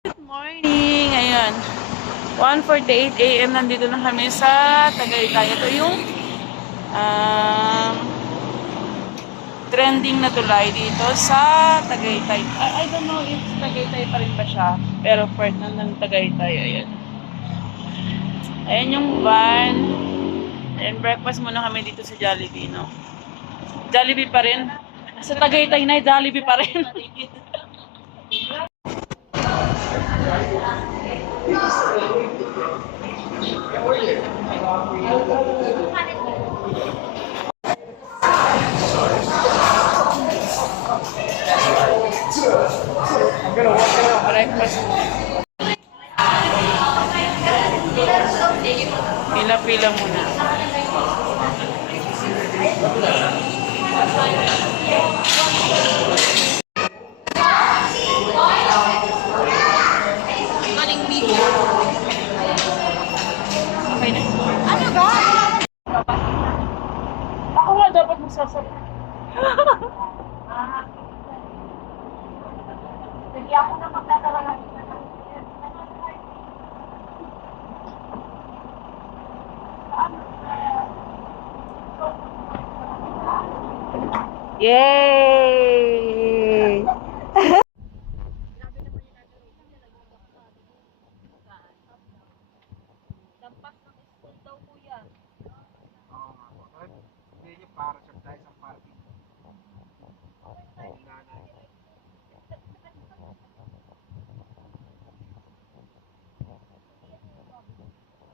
Good morning! Ayan. 1:48 AM nandito na kami sa Tagaytay. Ito yung trending na tulay dito sa Tagaytay. I don't know if Tagaytay pa rin ba siya. Pero part na ng Tagaytay. Ayan. Ayan yung van. Ayan, breakfast muna kami dito sa Jollibee, no? Jollibee pa rin. Sa Tagaytay na, Jollibee pa rin. Breakfast. Pila-pila muna. Okay na. Ano ba? Ako nga dapat magsasabi. Sige ako na magdadala ng Yay! lampas ng school daw, kuya. Oo nga po. Hindi niyo para siya dahil sa party.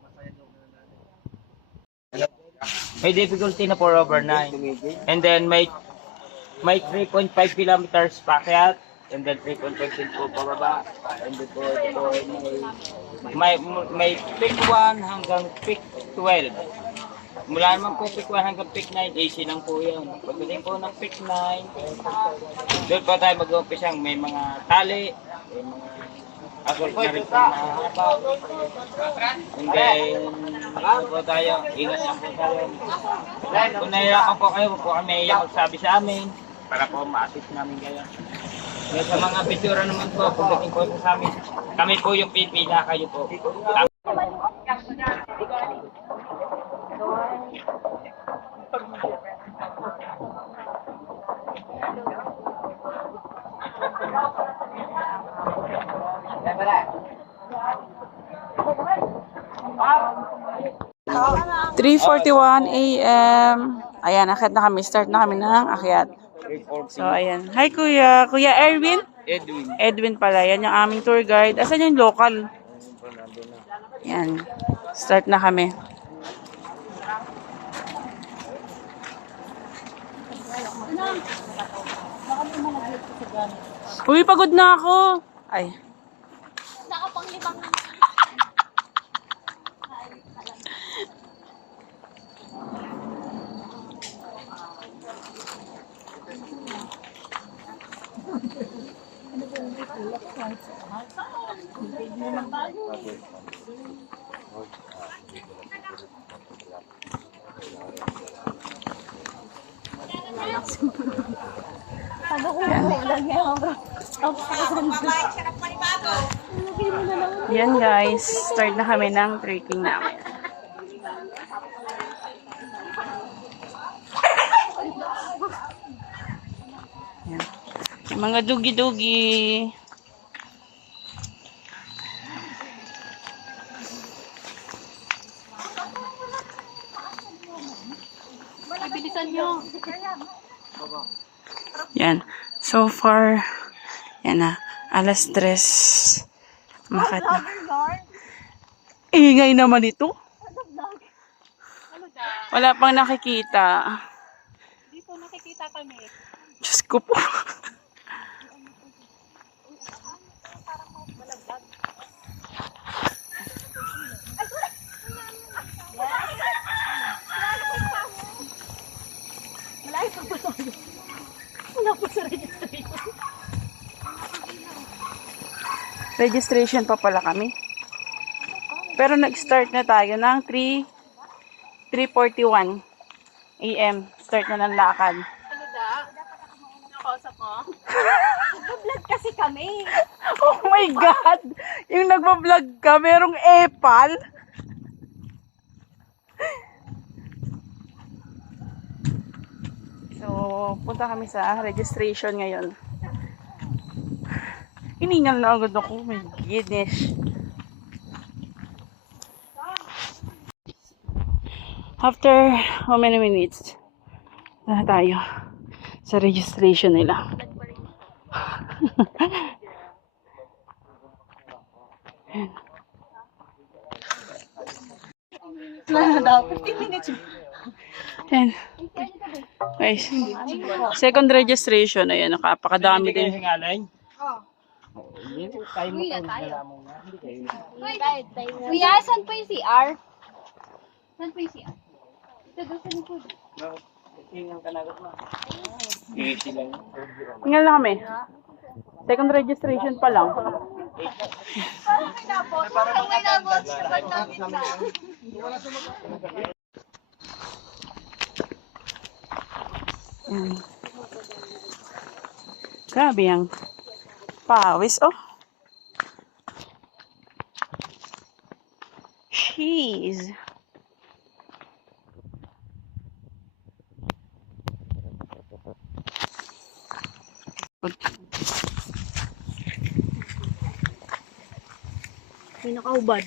Masaya daw na nanay. May difficulty na 4 over 9. And then may 3.5 kilometers paakyat. And then 3.5 din po pababa. And then po may peak 1 hanggang peak 12. Mula naman po peak 1 hanggang peak 9, AC lang po yun. Pagdating po ng peak 9, doon po tayo mag-umpisang may mga tali, may mga asol na rin po na haba. And then, ano po tayo, ingat lang po tayo. Kung nahihirapan po kayo, huwag po kami magsabi sa amin para po ma-assist namin kayo. Ngayon sa mga picture naman po, pagdating po sa amin, kami po yung pipila kayo po. Oh, 3:41 AM. Ayan, akyat na kami. Start na kami ng akyat. So, ayan. Hi, Kuya. Kuya Erwin? Edwin. Edwin pala. Yan yung aming tour guide. Asan yung local? Yan. Start na kami. Uy, pagod na ako. Ay. Nakapanglimang Yan guys. Start na kami ng trekking namin. Yan. Yung mga dugi-dugi. bilisan nyo. Yan. So far, yan na. 3:00. Makat na. Ingay naman ito. Wala pang nakikita. Dito nakikita kami. Diyos ko po. Malayo pa ba tayo? Wala pa sa registration. Registration pa pala kami. Pero nag-start na tayo ng 3:41 AM. Start na ng lakad. Ano da? Nakausap mo? Nag-vlog kasi kasi kami. Oh my God! Yung nagbablog ka, merong epal. So, punta kami sa registration ngayon. Hiningal na agad ako. My goodness. After how many minutes na tayo sa registration nila. Wala na daw. 15 minutes. Yan. Guys, second registration. Ayan, nakapakadami din. Kuya, saan po yung CR? Saan po yung CR? Ito doon sa likod. Easy lang. Tingnan lang kami. Second registration pa lang. Parang may nabot. Parang may nabot. Sabat namin sa... Yan. Grabe ang pawis, oh. Jeez. May nakaubad.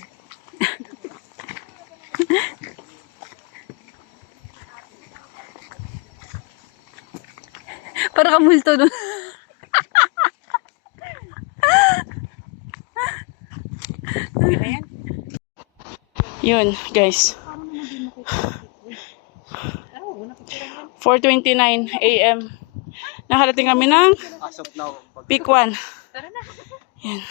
Para ka multo doon. Yun, guys. 4:29 AM. Nakarating kami ng As of now, Pick 1. Yan.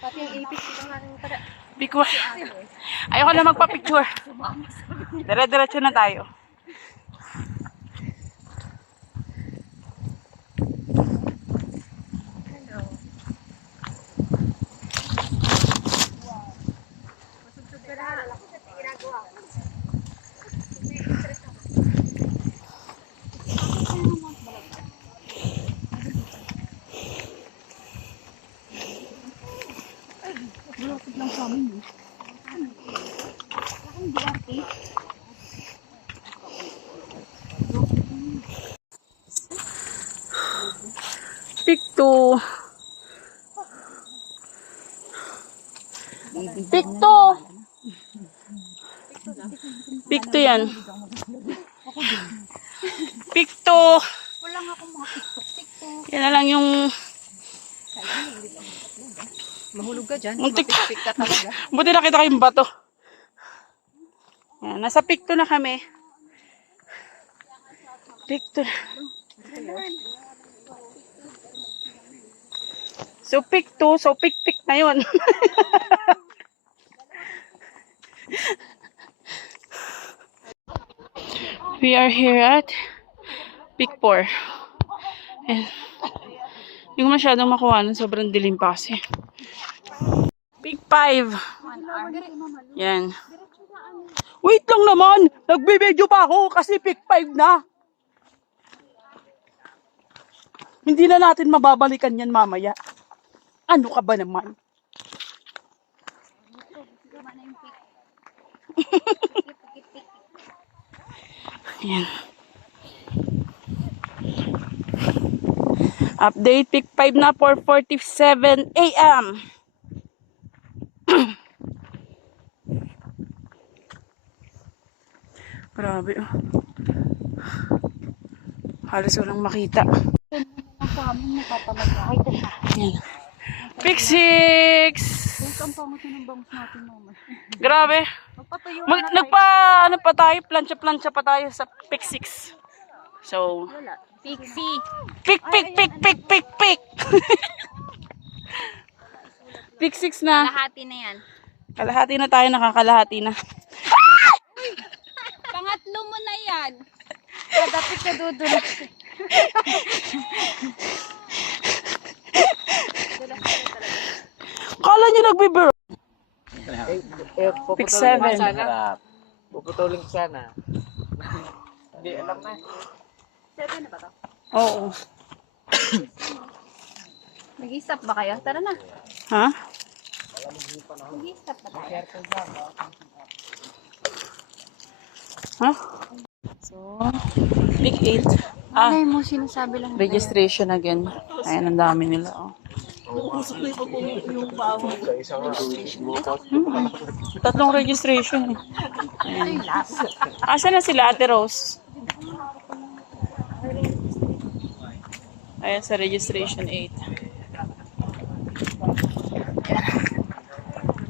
Pati yung ipis ko nga ng tada. Pick 1. Ayoko na magpa-picture. Dire-diretso na tayo. Pick 2. Pick 2. Pick 2 yan. Pick 2. Wala nga akong mga tiktok. Yan na lang yung Mahulog ka dyan. muntik. Pick ka talaga. Buti nakita ko yung bato. Yan, nasa pick 2 na kami. Pick 2. So pick 2, so pick na yun. We are here at pick 4. Ayan. Hindi ko masyadong makuha nun, sobrang dilim pa kasi. Pick 5. Yan. Wait lang naman! Nagbibideo pa ako kasi pick 5 na. Hindi na natin mababalikan yan mamaya. Ano ka ba naman? Yan. Update, pick 5 na, 4:47 AM. Grabe, oh. Halos walang makita. Yan. Pick 6! Ang pangot ng bangus natin, mama. Grabe. Magpatayo Ano pa tayo, plancha-plancha pa tayo sa pick 6. So, Wala. Pixie. pick. Pick 6 na. Kalahati na yan. Kalahati na tayo, nakakalahati na. Pangatlo mo na yan. Kadapit ka dudulog. Kala nyo nagbibiro. Pick 7. puputulin ko sana. Hindi, alam na. 7 na ba to? Oo. Mag-stop ba kayo? Tara na. Ha? Mag-stop ba tayo? Ha? So, pick 8. Ah, Ay mo, sinasabi lang. registration again. Ayan, ang dami nila. Oh. Tatlong registration. Ayan. Asa na sila, Ate Rose? Ayan sa registration 8.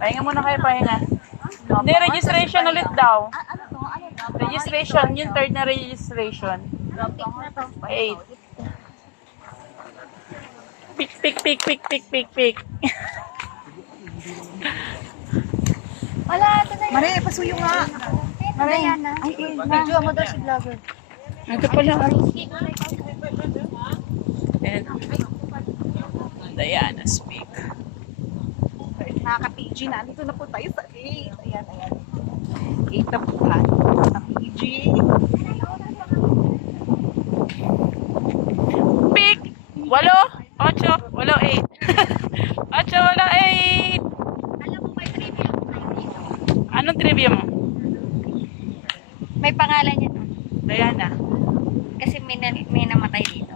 Pahinga muna kayo, pahinga. Hindi, registration ulit daw. Registration, yung third na registration. 8. Pick, pick, pick, pick, pick, pick, pick. Wala, ito na yun. Mare, pasuyo nga. Mare, yan na. Ay, video mo daw si vlogger. Ito pala. And Diana speak. Nakaka-PG na. Dito na po tayo sa 8. Ayan, ayan. 8 na po tayo. Nakaka-PG. Pick! 8, 8, 8. 8, 8. Alam mo, may trivia ako tayo dito. Anong trivia mo? May pangalan niya no? Diana. Kasi may namatay dito.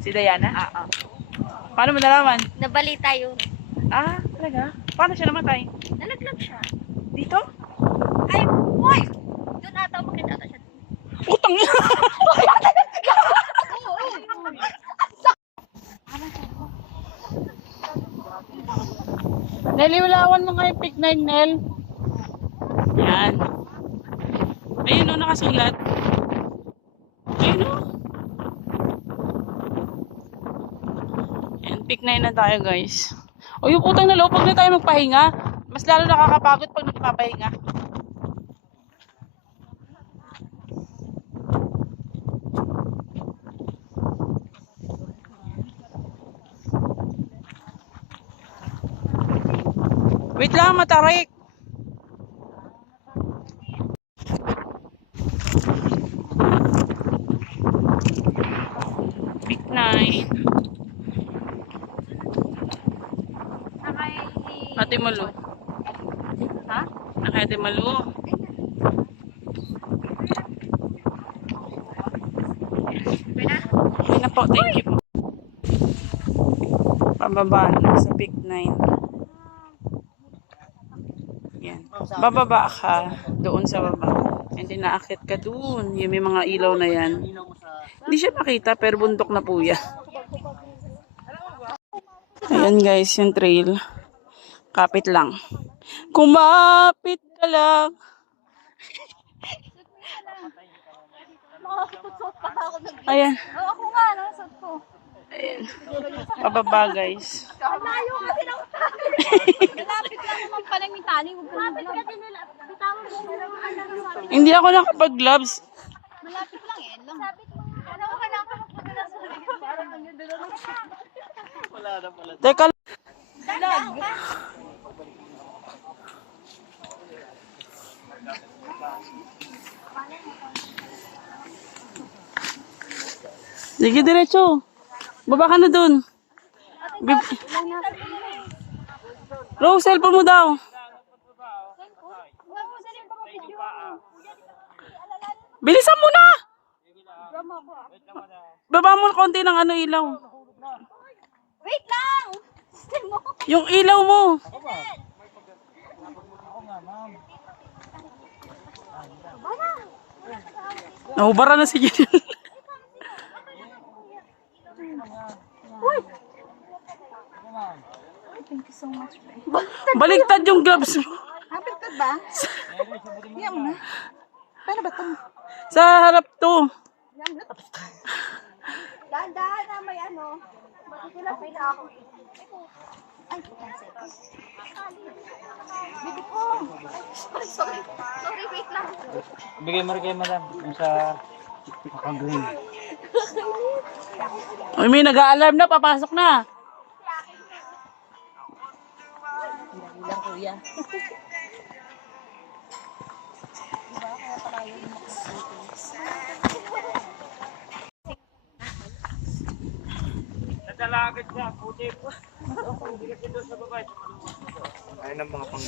Si Diana? Oo. Paano mo nalaman? Nabalita yun. Ah, talaga? Paano siya namatay? Nalaglag siya. Dito? Ay, boy! Doon ata makita ata siya. Putang ina! Neliwalawan mo nga yung pick 9, Nel. Yan. Ayun o, nakasulat. Ayun o. Yan, pick 9 na tayo, guys. O, yung putang na loob, huwag na tayo magpahinga. Mas lalo nakakapagod pag nagpapahinga. Wait lang, matarik. Pick 9. Ate Malu. Ha? Nakay Ate Malu. Okay na po, thank you po. Pababa na sa pick 9. Yan. Bababa ka doon sa baba. And then naakit ka doon. Yung may mga ilaw na yan. Hindi siya makita pero bundok na po yan. Ayan guys, yung trail. Kapit lang. Kumapit ka lang. Ayan. Oo, ako nga, nasad ko. Ayan. Pababa guys. Malayo kasi ng Malapit lang naman pala yung tali. Malapit kasi nila. Bitawan mo nila ang anak sa amin. Hindi ako naka-gloves. Malapit lang eh. Sabit mo. Ano ka lang ako magpunta sa Teka lang. Sige, diretso. Baba ka na dun. Rose, cellphone mo daw. Bilisan mo na! Baba mo konti ng ano ilaw. Wait lang! Yung ilaw mo. Nahubara na si Janelle. Thank you so much. Baligtad yung gloves mo. Hapit ka ba? Yan mo na. Paano ba ito? Sa harap to. Dahan-dahan na may ano. Bakit sila pila ako? Ay, cancel. Bibi ko. Sorry. Sorry, wait lang. Bigay mo rin kayo, madam. Yung sa green. Uy, may nag-a-alarm na. Papasok na. Ilang kuya. Dalagat siya, puti po. Hindi kasi doon sa baba. Ayun ang mga pang...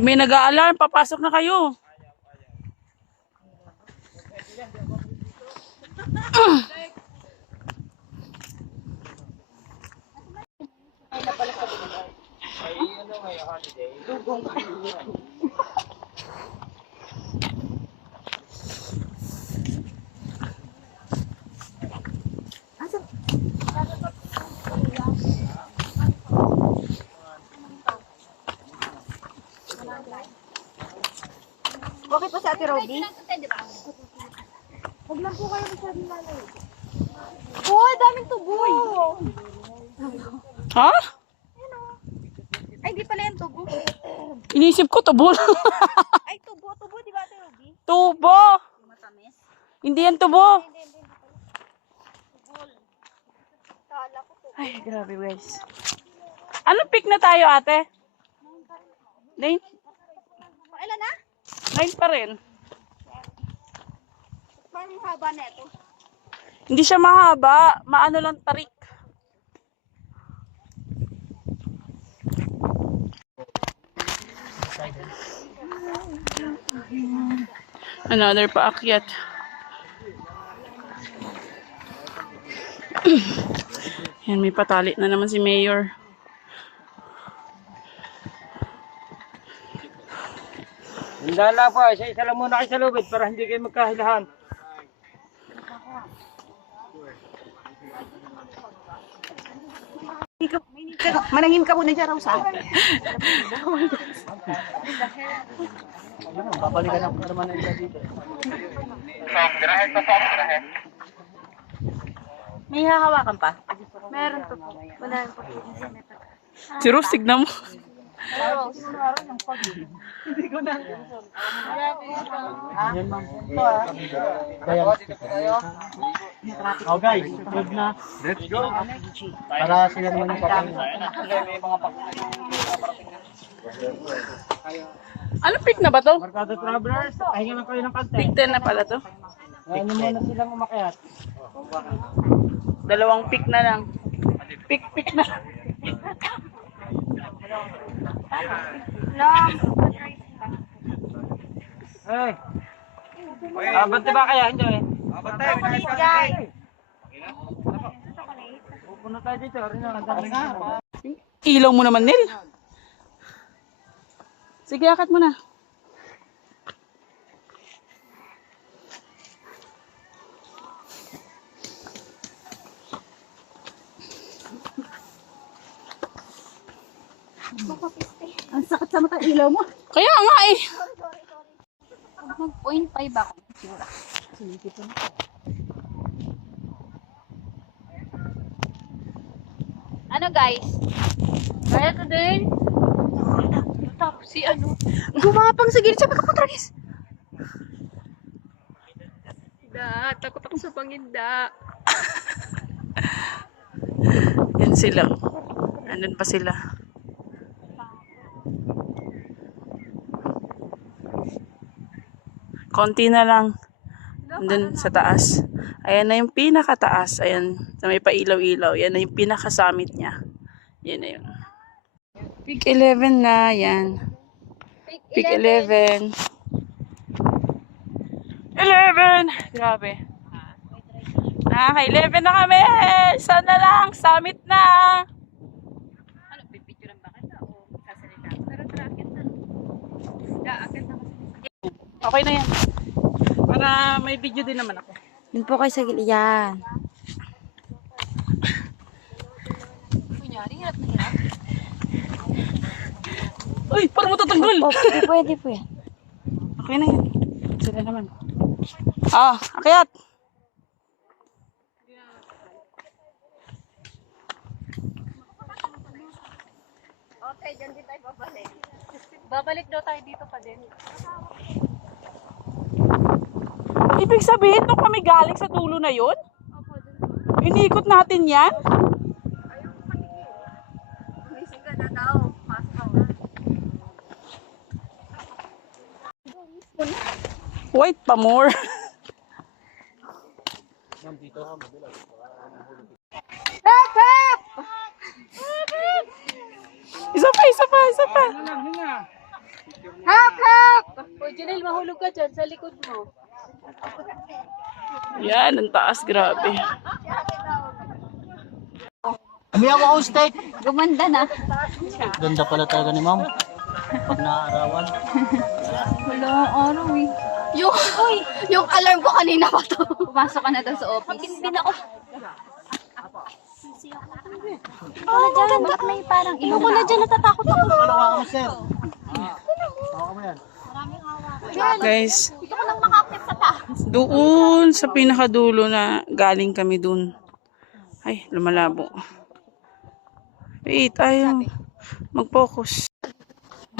May nag-a-alarm, papasok na kayo. Ay, ano ngayon, holiday? Okay po sa Ate Robby? Huwag lang po kayo masyadong lalayo. Boy, daming tubo. Ha? Ay, di pala yung tubo. Inisip ko tubo. Ay, tubo, di ba Ate Robby? Tubo. Matamis. Hindi yan tubo. Kala ko tubo. Ay, grabe guys. Ano pick na tayo ate? 9? Kailan na? 9 pa rin. Parang haba na ito. Hindi siya mahaba. Maano lang tarik. Another paakyat. Yan, may patali na naman si Mayor. Hindala pa, isa-isa lang muna kayo sa lubid para hindi kayo magkahilahan. Manangim ka muna dyan, Rosa. Babalikan ako naman na ila dito. May hahawakan pa? Meron pa po. Wala pa po. Si Rose, tignan mo. Yan ma'am. Kaya oh guys, good na. Let's go. Para sila naman yung papang. Ano pick na ba to? Mercado Travelers, pahinga lang kayo ng kante. Pick 10 na pala to. Ano muna silang umakyat? Dalawang pick na lang. Pick na. Hey, Ba't ba kaya? Hindi eh. pupunta tayo dito. Rin ang ganda. Ilaw mo naman, Nil. Sige, akat mo na. Ang sakit sa mata ilaw mo. Kaya nga eh. Mag-0.5 ako. Ano guys? Kaya ko din. Tapos si ano? Gumapang sa gilid. Sabi ka po, Tragis. Takot ako sa panginda. Yan sila. Andun pa sila. Konti na lang. Andun sa taas. Ayan na yung pinakataas. Ayan. Na may pailaw-ilaw. Yan na yung pinaka-summit niya. Yan na yun. Peak 11 na. Yan. Peak 11. 11! Grabe. Naka-11 na kami! Sana lang! Summit na! Ano, pipicturean ba kita o sasalita? Pero traffic na. Daakit na kasi. Okay na yan. Para may video din naman ako. Yun po kayo sa gilid. Yan. Kunyari, hirap na hirap. Uy! Parang matatanggal! Pwede po yan. Okay na yan. Sila naman. Ah, akyat! Okay, dyan din tayo babalik. Babalik daw tayo dito pa din. Ibig sabihin, nung kami galing sa dulo na yun? Inikot natin yan? Gumising ka na daw. Pasok ka. Wait pa more. Isa pa, isa pa, isa pa. Hap, hap! O, Janelle, mahulog ka dyan sa likod mo. Yan, ang taas, grabe. Kami ako ang steak. Gumanda na. Ganda pala talaga ni ma'am. Pag naaarawan. Wala akong araw eh. Yung alarm ko kanina pa to. Pumasok ka na daw sa office. Hindi na ako. Ako na dyan. Ba't may parang ilong ko na dyan. Natatakot ako. Wala ka kami sir. Hawa mo yan. Guys, Dito ko lang makakit sa taas. doon sa pinakadulo na galing kami doon. Ay, lumalabo. Wait, ayaw. Mag-focus.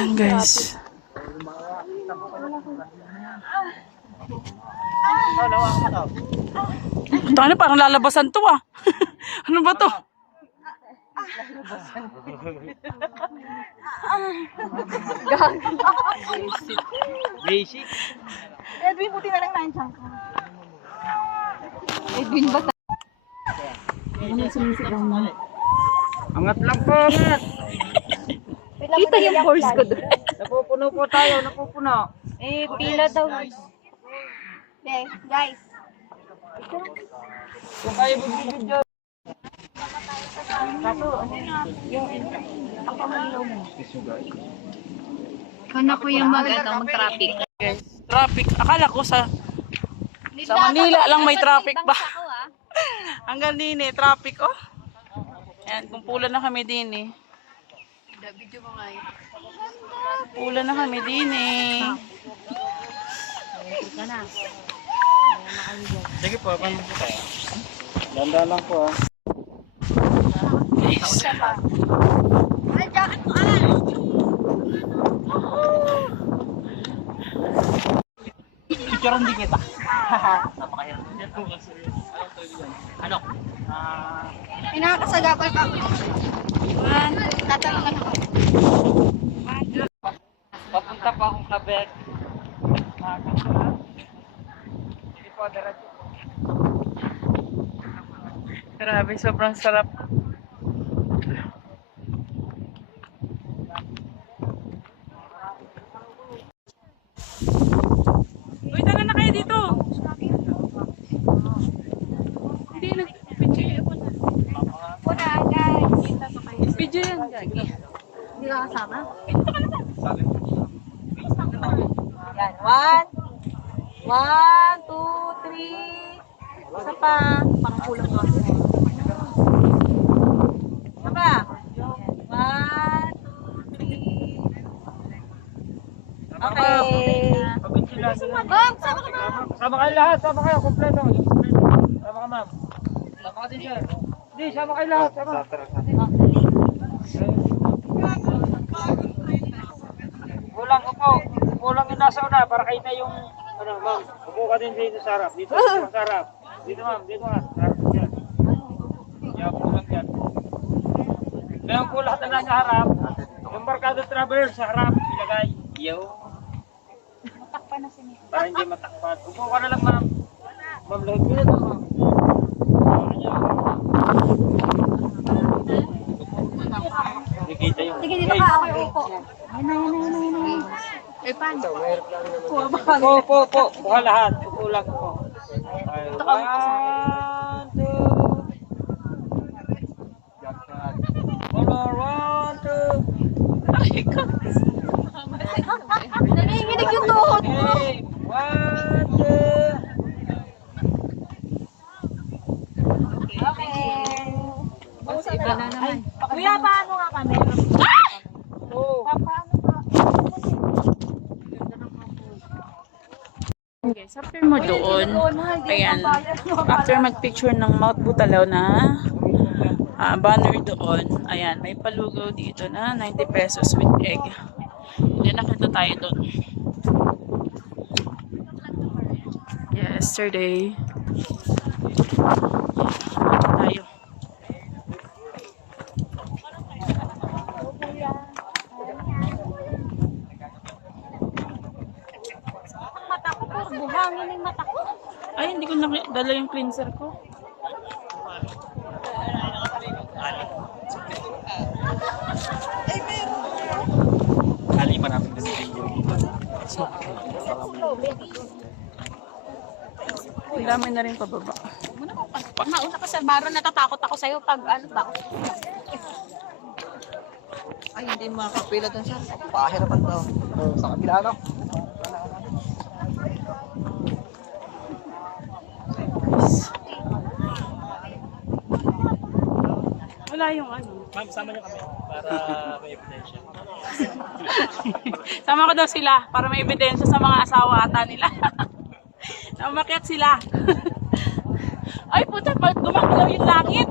Yan guys. Ito ano, parang lalabasan to ah. Ano ba to? Basic. Edwin, buti na lang nandiyan ka. Edwin ba? Angat lang po, angat. Kita yung force ko doon. Napupuno po tayo, napupuno. Eh, pila daw. Okay, guys. Kung kayo magbibidyo. Kano ko yung mag-traffic. Traffic. Akala ko sa Manila lang may traffic ba? Hanggang din eh, traffic oh. Ayan, kung pula na kami din eh. Video mo nga yun. Pula na kami din eh. Sige po, paano po tayo? Ganda lang po ah. Guys. Picturean din kita. Ano? May nakakasagapal pa ako. Tatanungan ako. Papunta pa akong Kabek. Sige po, diretso. Grabe, sobrang sarap. Uy, tara na kayo dito. Hindi, nag-video. Puna, guys. Video yan, Gagi. Hindi ka kasama? Yan, 1, 2, 3. Isa pa. Parang kulang ko. Isa pa. 1, 2, 3. Okay. Pagod sila. Ma'am, sama ka ma'am. Sama kayo lahat, sama kayo, kompleto. Sama ka ma'am. Sama ka din siya. Hindi, sama kayo lahat, sama. Kulang ko po. Kulang yung nasa una para kayo na yung, ano ma'am, upo ka din dito sa harap. Dito sa harap. Dito ma'am, dito ma'am. Harap yan. Yan, kulang yan. Ngayon po lahat na nasa harap. Yung Barkado Traveler sa harap, ilagay. Yo. Para hindi matakpan. Upo ka na lang ma'am. Ma'am, lahat ko na ma'am. Nakikita yung... Sige, dito ka. Ako yung upo. Eh, paano? Po. Buka lahat. Upo lang po. Ito ka. 1, 2. Nanginginig yung tuhod mo. Okay. 1, 2. Okay. Iba na naman. Kuya, paano nga kami? Oh. Guys, after mo doon, ayan, after mag-picture ng Mount Butalaw na banner doon, ayan, may palugaw dito na 90 pesos with egg. Hindi nakita tayo doon. Yesterday. Tayo. Ang mata ko, puro buhangin yung mata ko. Ay, hindi ko dala yung cleanser ko. Ang dami na rin pababa. Mauna ka sa baro, natatakot ako sa'yo pag ano ba? Ay, hindi makakapila dun sir. Pahirapan daw. Sa kabila, no? Wala yung ano. Ma'am, sama niyo kami para may ebidensya. Sama ko daw sila para may ebidensya sa mga asawa ata nila. Na umakyat sila. Ay, puta, pag gumagalaw yung langit.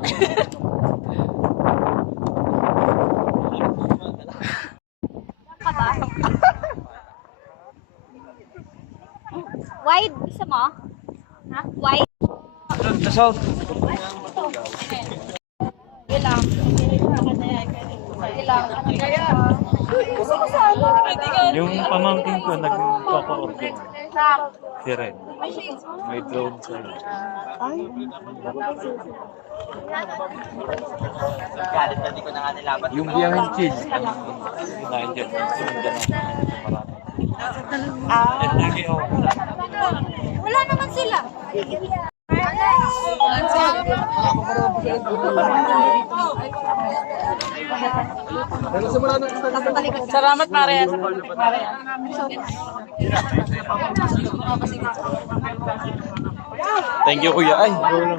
Ka ba? Wide, isa mo? Ha? Wide? Ilang? Yung pamangkin ko nagpapa-order. Si Ren. May drone sa yung biyaheng chill. Kinain dyan. Sinundan marami. Wala naman sila. Salamat, Maria. Thank you, kuya. Ay, Dali.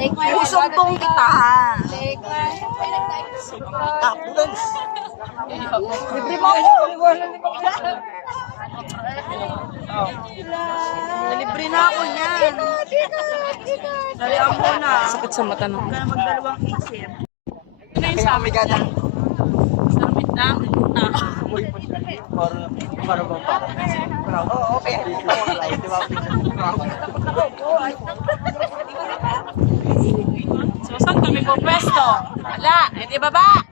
Take my Susumbong kita. Take my Ambulance. Libre mo ako. Libre na ako niyan. Dali ako na. Sakit sa mata nung. Kaya magdalawang isip. Ano yung sa amin? Sarapit lang. Oo, okay. So, saan kami po pwesto? Wala. Hindi baba.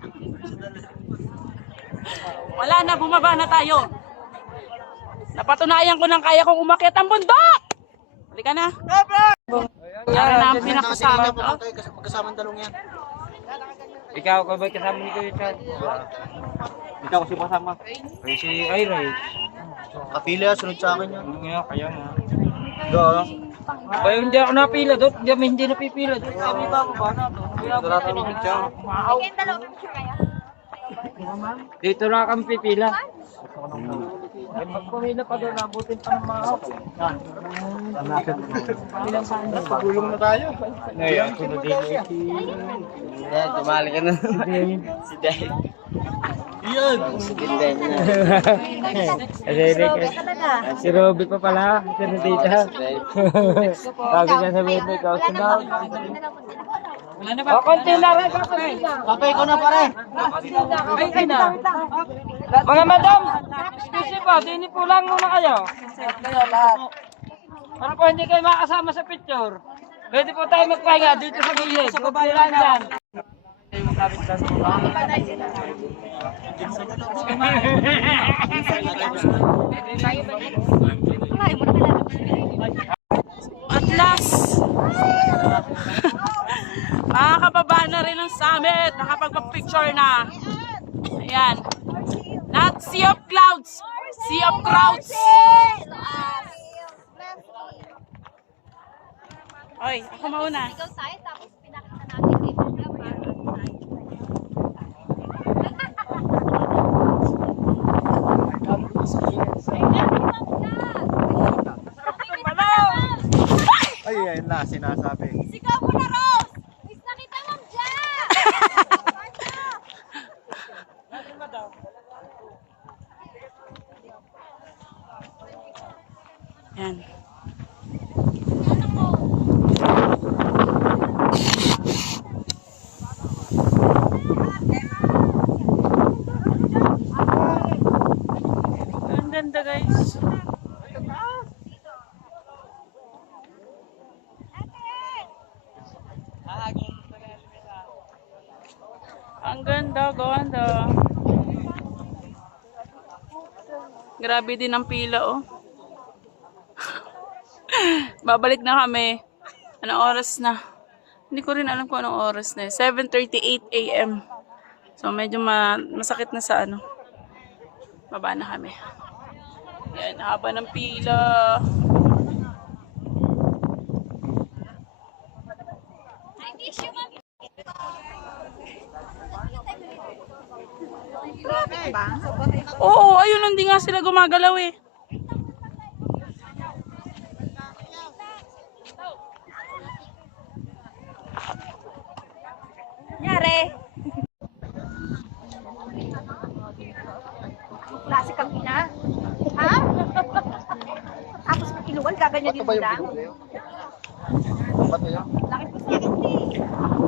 Wala na, bumaba na tayo. Napatunayan ko ng kaya kong umakyat ang bundok. Halika na. Yara na ang pinakasama. Magkasamang dalong yan. Ikaw, ka ba kasama ni Kuya Chad? Ikaw kasi kasama. Ay, si Ira eh. Kapila, sunod sa akin yan. Ano nga, kaya nga. Gano'n? Kaya hindi ako napila doon. Hindi napipila doon. Kami ba ako ba na to? Kaya ako narinig siya. Kaya dalawa picture kaya? Dito na kami pipila. Ay, pag pumila pa doon, nabutin pa ng mga ako. Pagulong na tayo. Ngayon, sunod din si... Tumali ka na. Si Dave. Yan! Si Si Robby pa pala. Sunod dito. Sabi niya sa bebe, ikaw sunod. O, konti na rin. Kapay ko na pare! Ay, na. Mga madam, excuse po, sini po lang muna kayo. Para po hindi kayo makasama sa picture. Pwede po tayo magpahinga dito sa gilid. Sa baba lang dyan. At last, makakababa na rin ang summit. Nakapagpapicture na. Ayan. Not sea of clouds. Sea of crowds. Oy, ako mauna. Ikaw tayo, tapos pinakita natin dito. Ay, ayun na, sinasabi. Sigaw mo na, Rose! Miss na kita, Ma'am Jan! Ayan. Ang ganda, guys. Ang ganda, ganda. Grabe din ang pila, oh. Babalik na kami. Anong oras na? Hindi ko rin alam kung anong oras na. 7:38 AM. So medyo masakit na sa ano. Baba na kami. Yan, haba ng pila. Oo, ayun, hindi nga sila gumagalaw eh. Nyari. Klase kang ina. Ha? Tapos pag kinuwan, gaganyanin mo lang.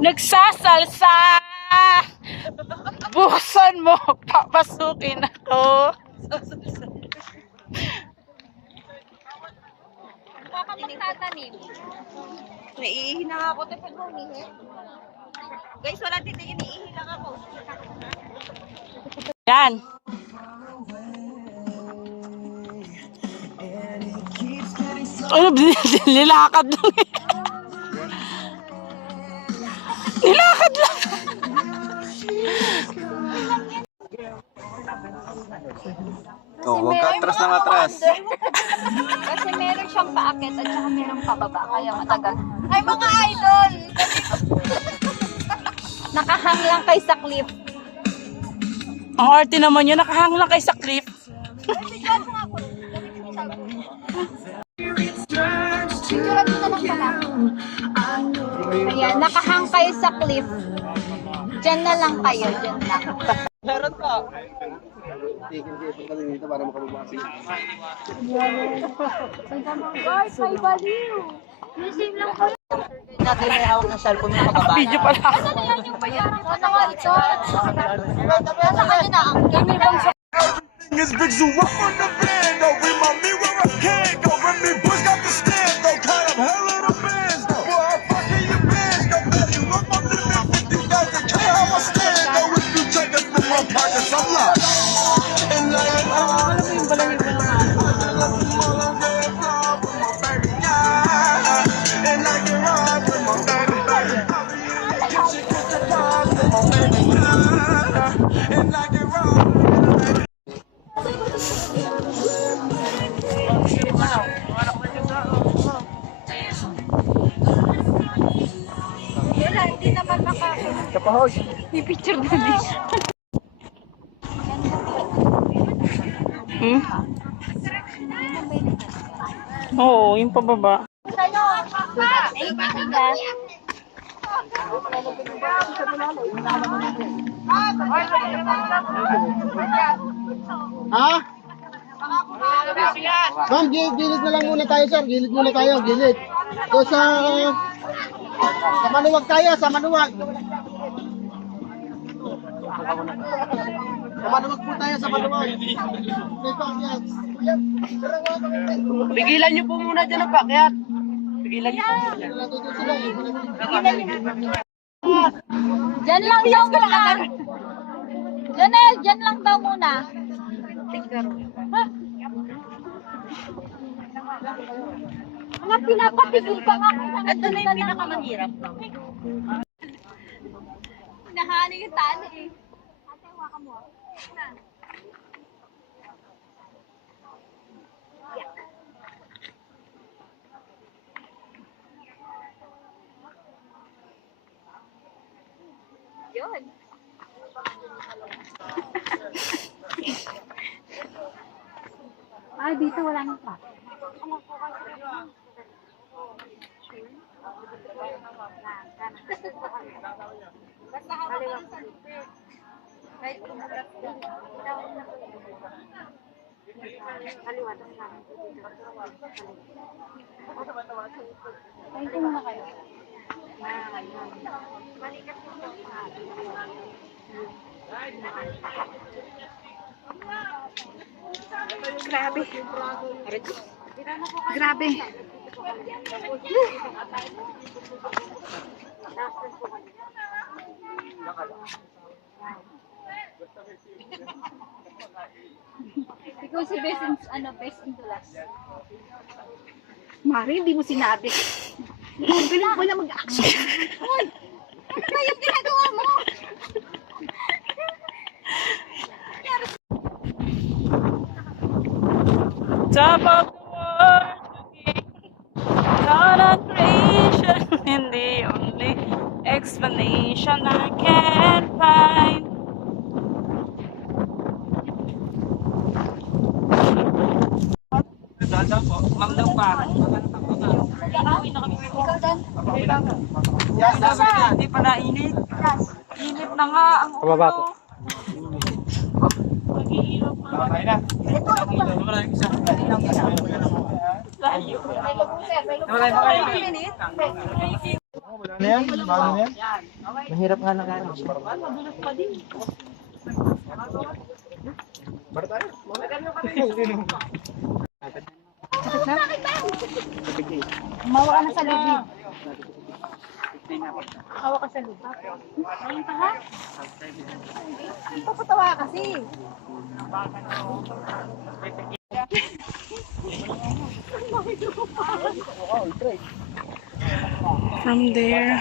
Nagsasalsa! Buksan mo, papasukin ako. Baka ka magtatanim. Naiihi na ako. Tapos mo, umihi. Guys, wala dito. Iniihi lang ako. Yan. Ano, nilakad lang eh. Nilakad lang. Oh, huwag ka atras ng atras. Kasi meron siyang paakit at saka meron pababa. Kaya matagal. Ay, mga idol! Nakahang lang kay sa cliff. Ang arte naman yun, nakahang lang kay sa cliff. Picture mo na lang pala. Ayan, nakahang kayo sa cliff. Diyan na lang kayo, diyan lang. Guys, may baliw. Museum lang kayo. Natin may hawak ng cellphone ng kababa. Video pala. Ano na yan yung parang ano nga ito? Nasa kanya na ang kami bang sa Niggas big zoo up on the band, though. With my mirror, I can't go. Remy Bush got the stand, though. Cut up hell of the bands, though. Boy, I fuck in your bands, though. Bet you look up to me, 50,000 K, how I stand, though. If you take us from my pockets, I'm lost. And like, and I can ride with my baby, baby. And I can ride. Wala, hindi naman May picture na din. Hmm? Oo, yung pababa. Ha? Ma'am, gilid na lang muna tayo, sir. Gilid muna tayo, gilid. So, sa maluwag tayo, sa maluwag. Sa maluwag po tayo, sa maluwag. Pigilan niyo po muna dyan ang pakyat. Pigilan niyo. Diyan lang daw muna. Janelle, diyan lang daw muna. Mga pinapatigil pa nga. Ito na yung pinakamahirap. Nahani yung tali eh. Ate, hawakan mo. Yun. Ay, dito wala nang pa. Basta hawak lang sa lupit. Kahit umulat ka. Kaliwa, tapos namin dito. Ay, ito muna kayo. Balikat mo pa. Grabe. Grabe. Ikaw si best in, best in the last. Mari, hindi mo sinabi. Ang galing ko na mag-action. Uy! Ano ba yung ginagawa mo? top of the world looking God on creation and the only explanation I can find. Ma'am daw pa. Ikaw din. Hindi pa nainit. Init na nga ang Pababa po. Wala na yan? Bago na yan? Mahirap nga na gano'n. Bar tayo? Mawa ka na sa loob. Hawa ka sa loob. Ayun pa ha? Papatawa kasi. From there,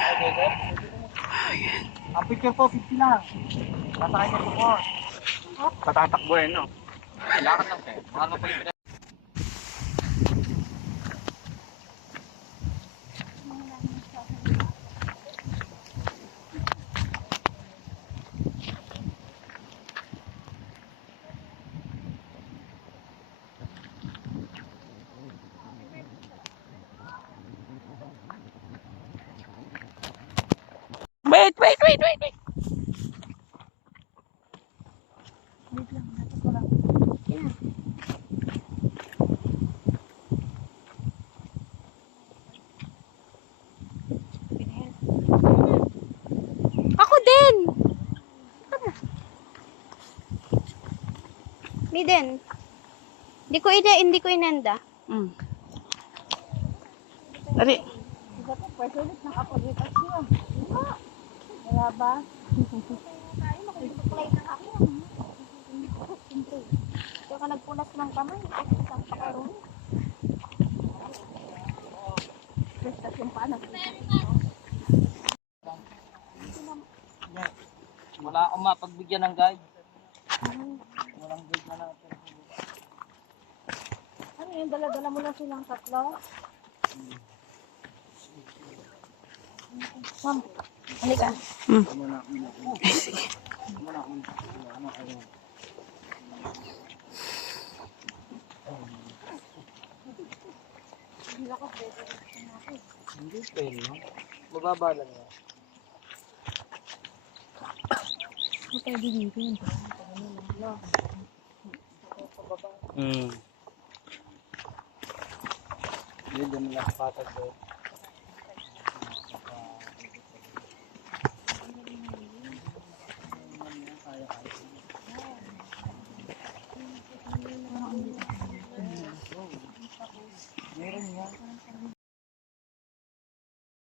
Ang picture po, 50 lang. Nasakay niya po po. Patatakbo eh, no? Kailangan lang sir. Ano pa yung wait. Ako din. Mi din. Hindi ko inenda. Mm. Dali. Wala ba? Kaya ka nagpunas ng kamay. Isang pakaroon. Prestasyon pa na. wala akong mapagbigyan ng guide. Walang guide na natin. Ano yun? Dala-dala mo lang silang tatlo? Ma'am, halika. Hindi pwede, no? Mababa lang yan. Hindi, dyan lang patag doon.